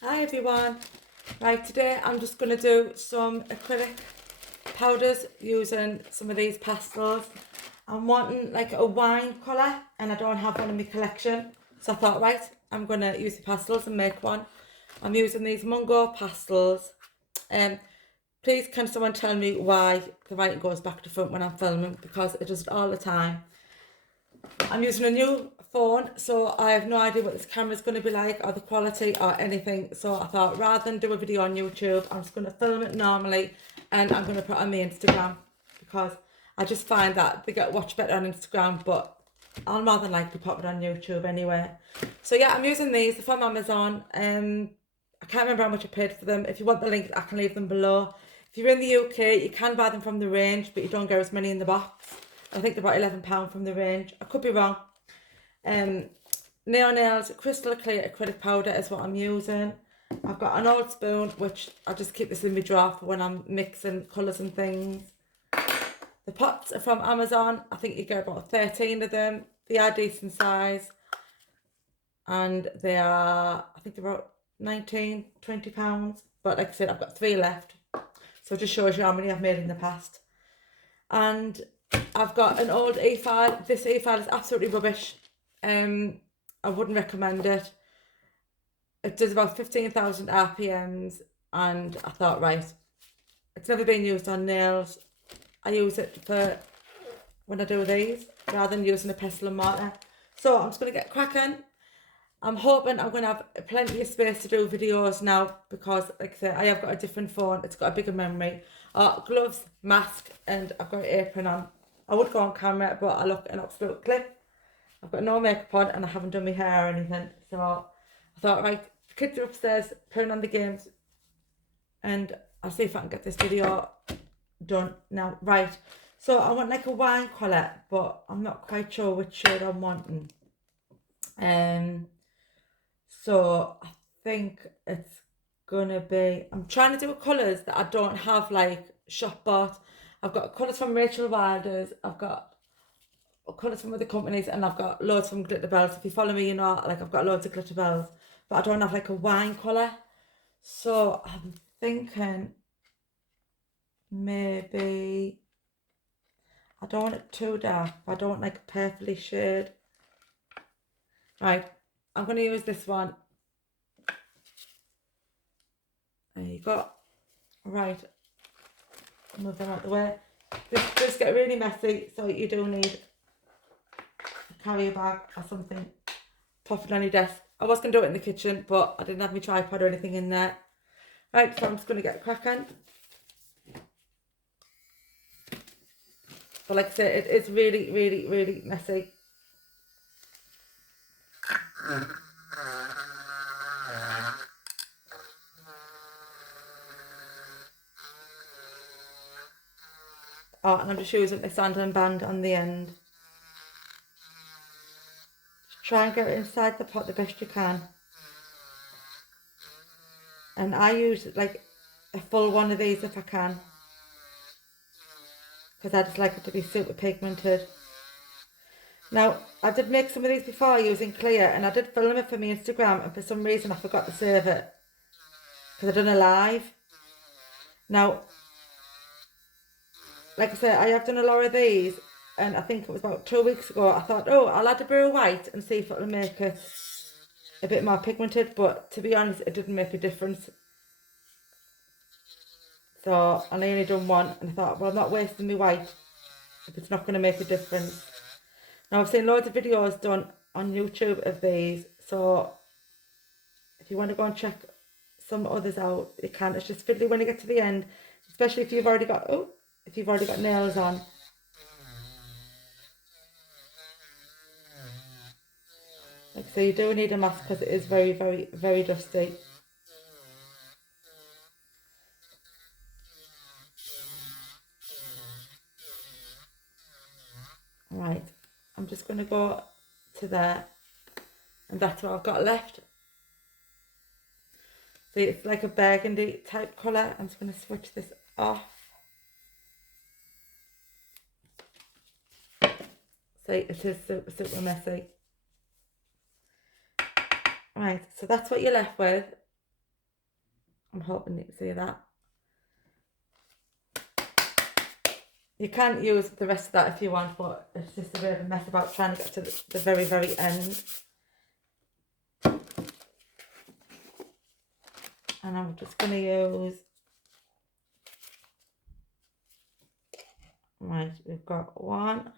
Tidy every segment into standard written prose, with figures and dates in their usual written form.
Hi everyone. Right, today I'm just going to do some acrylic powders using some of these pastels. I'm wanting like a wine colour and I don't have one in my collection. So I thought, right, I'm going to use the pastels and make one. I'm using these Mungo pastels. Um, Please can someone tell me why the writing goes back to front when I'm filming, because it does it all the time. I'm using a new phone, so I have no idea what this camera is going to be like or the quality or anything. So I thought, rather than do a video on YouTube, I'm just going to film it normally and I'm going to put it on my Instagram, because I just find that they get watched better on Instagram, but I'll more than likely pop it on YouTube anyway. So yeah, I'm using these. They're from Amazon. I can't remember how much I paid for them. If you want the link, I can leave them below. If you're in the UK, you can buy them from the range, but you don't get as many in the box. I think they're about £11 from the range. I could be wrong. Nail Nails Crystal Clear Acrylic Powder is what I'm using. I've got an old spoon, which I just keep this in my drawer for when I'm mixing colours and things. The pots are from Amazon. I think you get about 13 of them. They are decent size. And they are, I think they're about £19, £20. But like I said, I've got 3 left. So it just shows you how many I've made in the past. And I've got an old e-file. This e-file is absolutely rubbish. I wouldn't recommend it. It does about 15,000 RPMs, and I thought, right, it's never been used on nails. I use it for when I do these rather than using a pestle and mortar. So I'm just going to get cracking. I'm hoping I'm going to have plenty of space to do videos now, because like I said, I have got a different phone. It's got a bigger memory. Gloves, mask, and I've got an apron on. I would go on camera, but I look an absolute clip. I've got no makeup on and I haven't done my hair or anything. So I thought, right, the kids are upstairs playing on the games, and I'll see if I can get this video done now. Right, so I want like a wine colour, but I'm not quite sure which shade I'm wanting. So I think it's gonna be, I'm trying to do colours that I don't have like shop bought. I've got colours from Rachel Wilder's, I've got colours from other companies, and I've got loads from Glitter Bells. If you follow me, you know, like I've got loads of Glitter Bells, but I don't have like a wine colour. So I'm thinking maybe, I don't want it too dark, but I don't want like a purpley shade. Right, I'm going to use this one. There you go. Right, move them out the way. This does get really messy, so you do need a carrier bag or something. Pop it on your desk. I was going to do it in the kitchen, but I didn't have my tripod or anything in there. Right, so I'm just going to get cracking. But like I said, it is really, really, really messy. Oh, and I'm just using the sanding band on the end. Just try and get it inside the pot the best you can. And I use like a full one of these if I can, because I just like it to be super pigmented. Now, I did make some of these before using clear, and I did film it for my Instagram, and for some reason I forgot to save it, because I done a live. Now, like I said, I have done a lot of these, and I think it was about 2 weeks ago, I thought, oh, I'll add a bit of white and see if it'll make it a bit more pigmented, but to be honest, it didn't make a difference. So I only done one, and I thought, well, I'm not wasting my white if it's not going to make a difference. Now, I've seen loads of videos done on YouTube of these, so if you want to go and check some others out, you can. It's just fiddly when you get to the end, especially if you've already got, if you've already got nails on. Like, so you do need a mask because it is very, very, very dusty. Right, I'm just going to go to there, and that's what I've got left. See, it's like a burgundy type colour. I'm just going to switch this off. See, it is super, super messy. Right, so that's what you're left with. I'm hoping you can see that. You can use the rest of that if you want, but it's just a bit of a mess about trying to get to the very, very end. And I'm just going to use, right, we've got 1,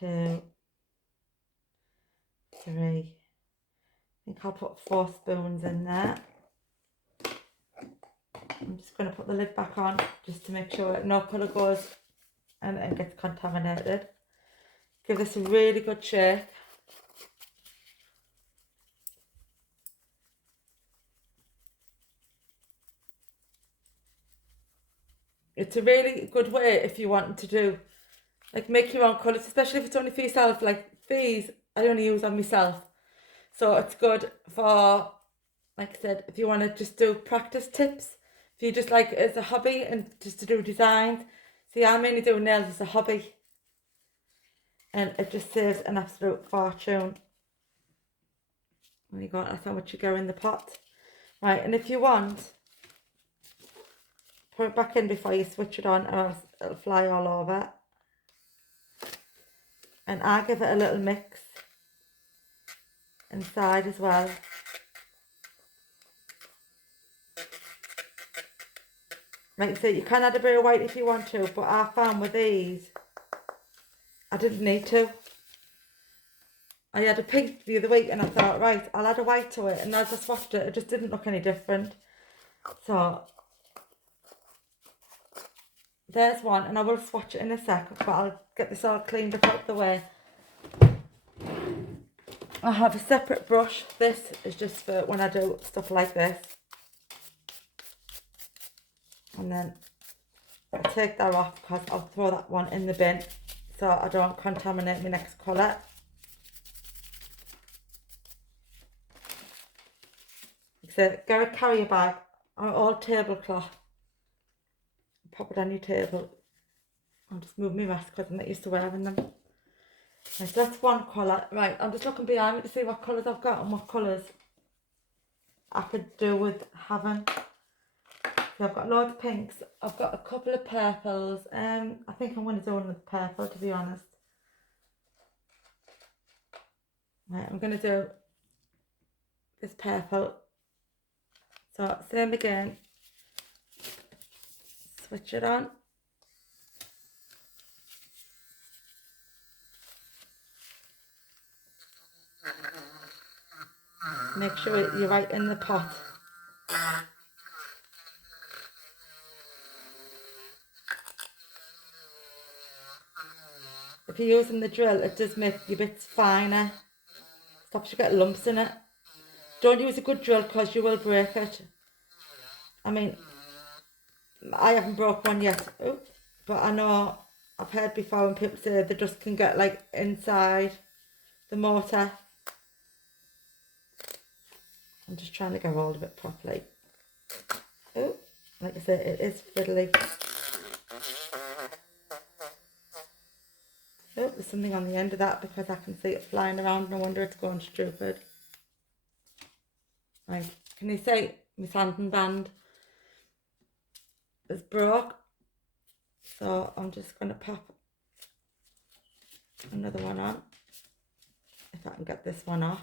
2, 3. I think I'll put 4 spoons in there. I'm just going to put the lid back on just to make sure that no colour goes and it gets contaminated. Give this a really good shake. It's a really good way if you want to do, like, make your own colours, especially if it's only for yourself. Like these, I only use on myself. So it's good for, like I said, if you want to just do practice tips. If you just like it as a hobby and just to do designs. See, I mainly do nails as a hobby. And it just saves an absolute fortune. There you go, that's how much you go in the pot. Right, and if you want, put it back in before you switch it on, or else it'll fly all over. And I give it a little mix inside as well. Like I say, you can add a bit of white if you want to, but I found with these, I didn't need to. I had a pink the other week and I thought, right, I'll add a white to it. And as I swatched it, it just didn't look any different. So, there's one, and I will swatch it in a sec, but I'll get this all cleaned up out the way. I have a separate brush. This is just for when I do stuff like this. And then I'll take that off because I'll throw that one in the bin so I don't contaminate my next colour. So get a carrier bag or old tablecloth. Pop it on your table. I'll just move my mask because I'm not used to wearing them. Right, so that's one colour. Right, I'm just looking behind me to see what colours I've got and what colours I could do with having. So I've got loads of pinks. I've got a couple of purples. I think I'm going to do one with purple, to be honest. Right, I'm going to do this purple. So same again. Switch it on. Make sure you're right in the pot. If you're using the drill, it does make your bits finer. Stops you getting lumps in it. Don't use a good drill because you will break it. I mean, I haven't broke one yet, but I know I've heard before when people say the dust can get like inside the mortar. I'm just trying to get hold of it properly. Oh, like I said, it is fiddly. Oh, there's something on the end of that because I can see it flying around. No wonder it's going stupid. Right, can you see my sanding band is broke? So I'm just going to pop another one on. If I can get this one off.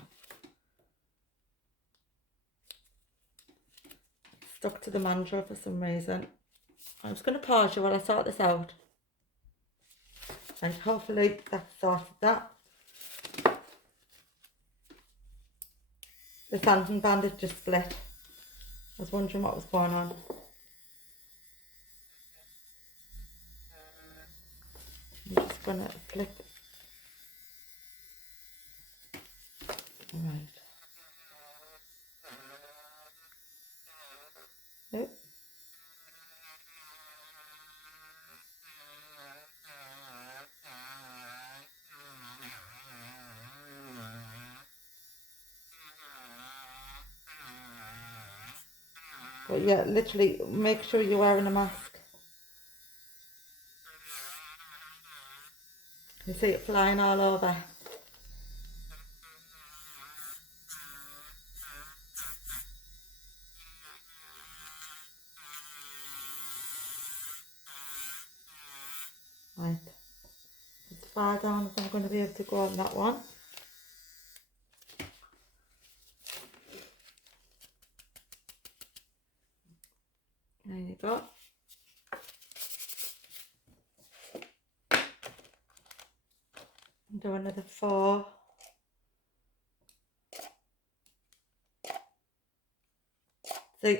Stuck to the mandrel for some reason. I'm just going to pause you while I sort this out. And hopefully that's sorted that. The sanding band is just split. I was wondering what was going on. I'm just going to flip. Alright. Yep. But yeah, literally make sure you're wearing a mask. You see it flying all over. far down as I'm going to be able to go on that one. There you go. And do another 4. So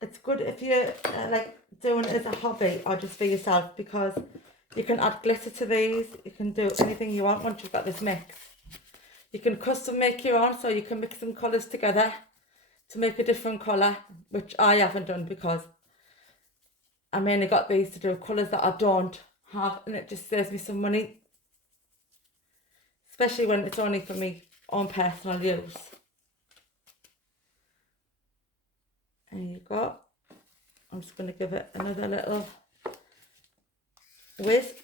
it's good if you're like doing it as a hobby or just for yourself, because you can add glitter to these. You can do anything you want once you've got this mix. You can custom make your own, so you can mix some colours together to make a different colour, which I haven't done because I mainly got these to do colours that I don't have, and it just saves me some money, especially when it's only for me own personal use. There you go. I'm just going to give it another little whiz.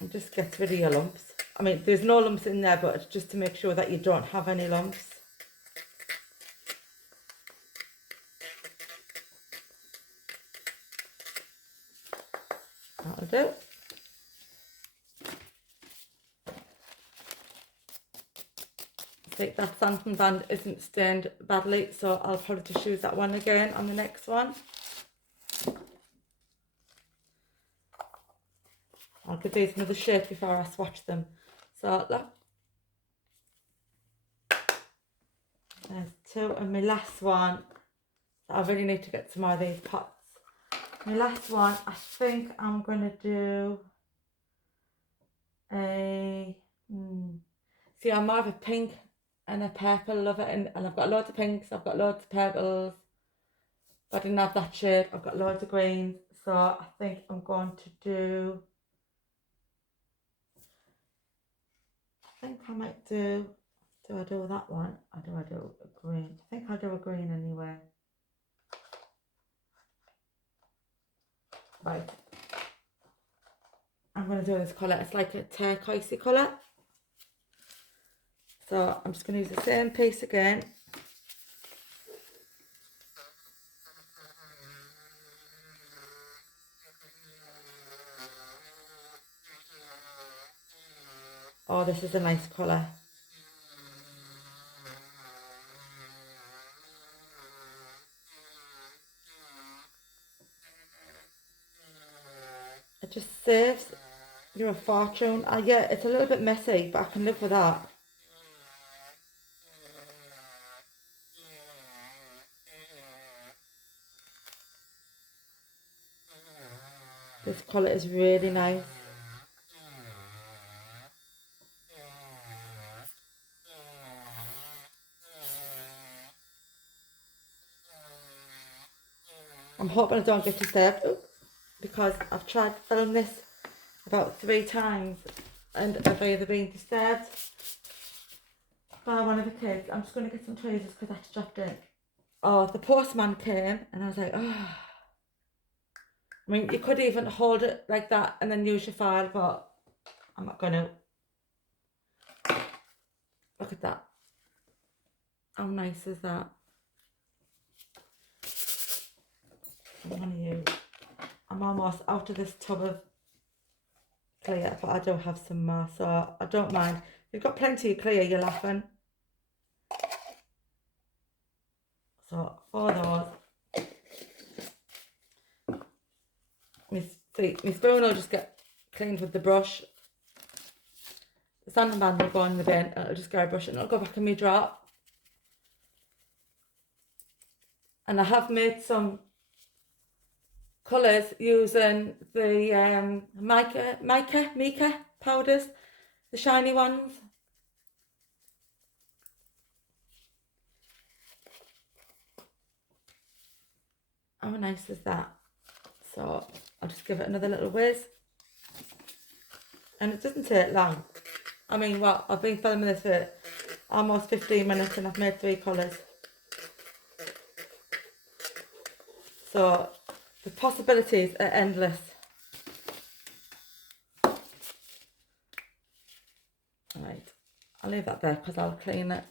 And just get rid of your lumps. I mean, there's no lumps in there, but it's just to make sure that you don't have any lumps. That'll do. See, that sanding band isn't stained badly, so I'll probably just use that one again on the next one. I'll give these another shake before I swatch them. So look, there's 2, and my last one, I really need to get some more of these pots. My last one, I think I'm going to do a, see, I'm more of a pink and a purple lover, and I've got loads of pinks, I've got loads of purples, but I didn't have that shade. I've got loads of greens, so I think I'm going to do, I think I might do I do that one, or do I do a green? I think I'll do a green anyway. Right, I'm going to do this colour. It's like a turquoisey colour. So I'm just going to use the same piece again. Oh, this is a nice colour. It just saves you a fortune. Yeah, it's a little bit messy, but I can live with that. This colour is really nice. I'm hoping I don't get disturbed because I've tried to film this about 3 times and I've either been disturbed by one of the kids. I'm just going to get some tweezers because that's dropped in. Oh, the postman came and I was like, oh. I mean, you could even hold it like that and then use your file, but I'm not going to. Look at that. How nice is that? I'm almost out of this tub of clear, but I do have some more, so I don't mind. If you've got plenty of clear, you're laughing. So for those, my spoon will just get cleaned with the brush. The sanding band will go in the bin, and it'll just go brush it, and it'll go back in my drawer. And I have made some colours using the mica powders, the shiny ones. How nice is that? So I'll just give it another little whiz. And it doesn't take long. I mean, what? I've been filming this for almost 15 minutes and I've made 3 colours. So the possibilities are endless. Right, I'll leave that there because I'll clean it.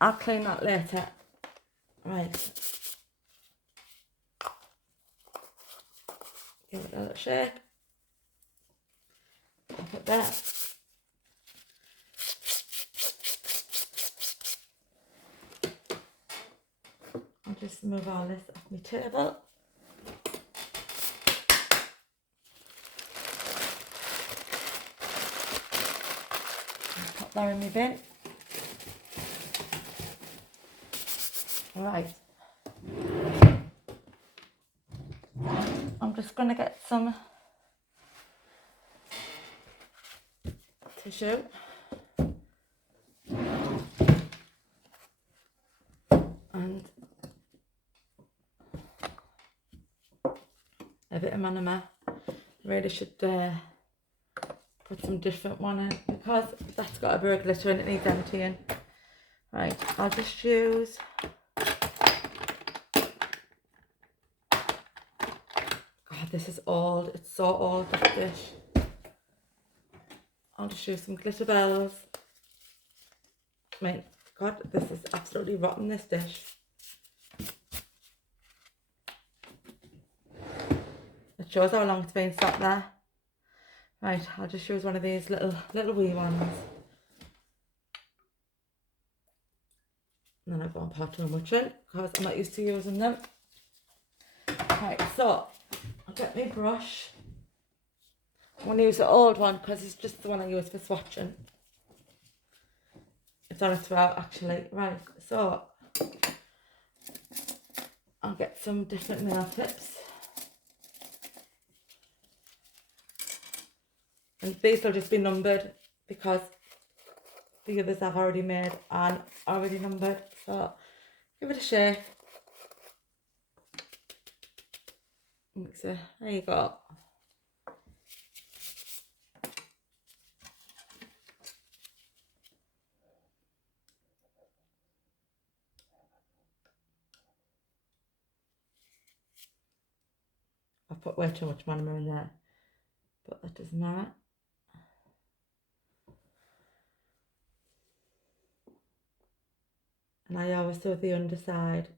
I'll clean that later. Right. Give it a little shake. Pop it there. I'll just move all this off my table. Pop that in my bin. Right. I'm just going to get some tissue. And a bit of manama. Really should put some different one in because that's got a bit of glitter and it needs emptying. Right, I'll just use God, this is old. It's so old, this dish. I'll just use some glitter bells. I mean, God, this is absolutely rotten, this dish. It shows how long it's been sat there. Right, I'll just use one of these little wee ones. And then I won't pour too much in because I'm not used to using them. Right, so I'll get my brush. I'm going to use the old one because it's just the one I use for swatching. It's on its way out actually. Right, so I'll get some different nail tips. And these will just be numbered because the others I've already made and already numbered. So give it a shake. Mix it. There you go. I've put way too much manama in there, but that doesn't matter. And I always do the underside.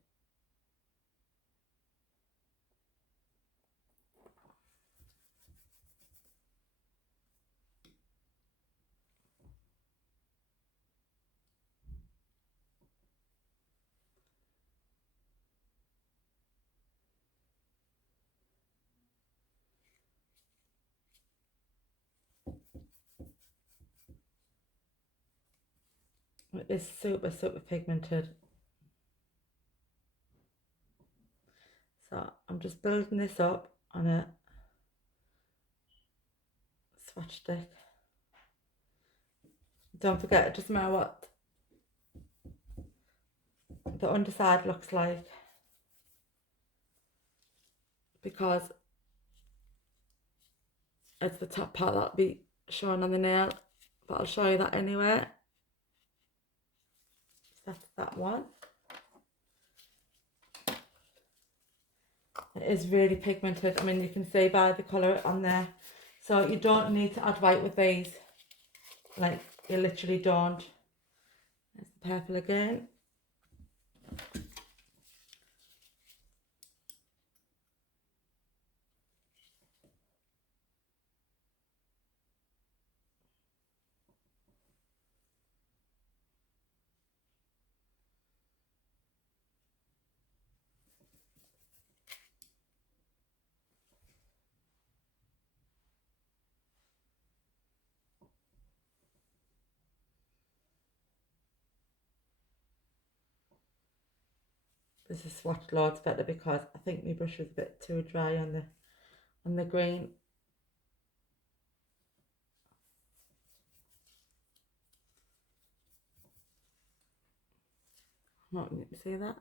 It is super, super pigmented. So I'm just building this up on a swatch stick. Don't forget, it doesn't matter what the underside looks like because it's the top part that'll be shown on the nail, but I'll show you that anyway. That's that one. It is really pigmented. I mean, you can see by the colour on there. So you don't need to add white with these. Like, you literally don't. There's the purple again. This is swatched loads better because I think my brush was a bit too dry on the green. Not you see that?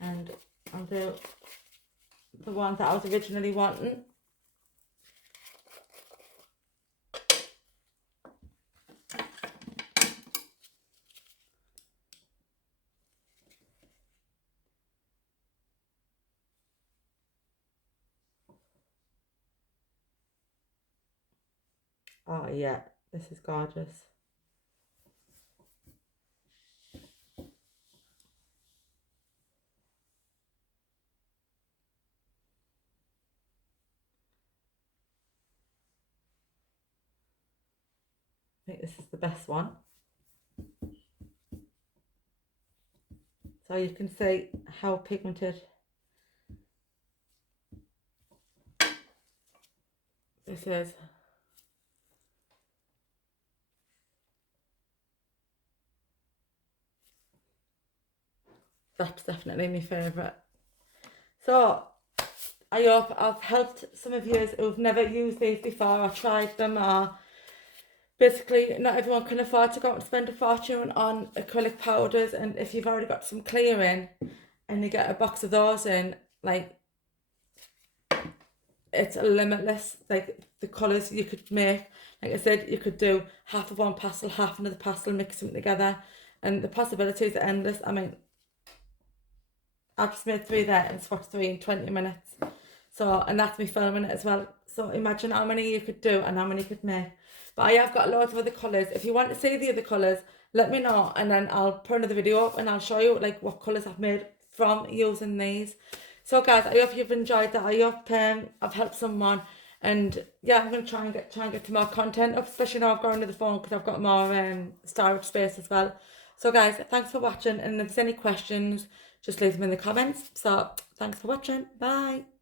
And I'll do the one that I was originally wanting. Oh yeah, this is gorgeous. think this is the best one. So you can see how pigmented this is. That's definitely my favourite. So I hope I've helped some of you who've never used these before or tried them, or basically not everyone can afford to go out and spend a fortune on acrylic powders, and if you've already got some clear in and you get a box of those in, like, it's limitless, like the colours you could make. Like I said, you could do half of one pastel, half another pastel, mix them together, and the possibilities are endless. I mean, I've just made 3 there and swatched 3 in 20 minutes. So, and that's me filming it as well. So imagine how many you could do and how many you could make. But I have got loads of other colours. If you want to see the other colours, let me know, and then I'll put another video up and I'll show you like what colours I've made from using these. So guys, I hope you've enjoyed that. I hope I've helped someone. And yeah, I'm going to try and get to more content up, especially now I've got another phone because I've got more storage space as well. So guys, thanks for watching, and if there's any questions, just leave them in the comments. So thanks for watching. Bye.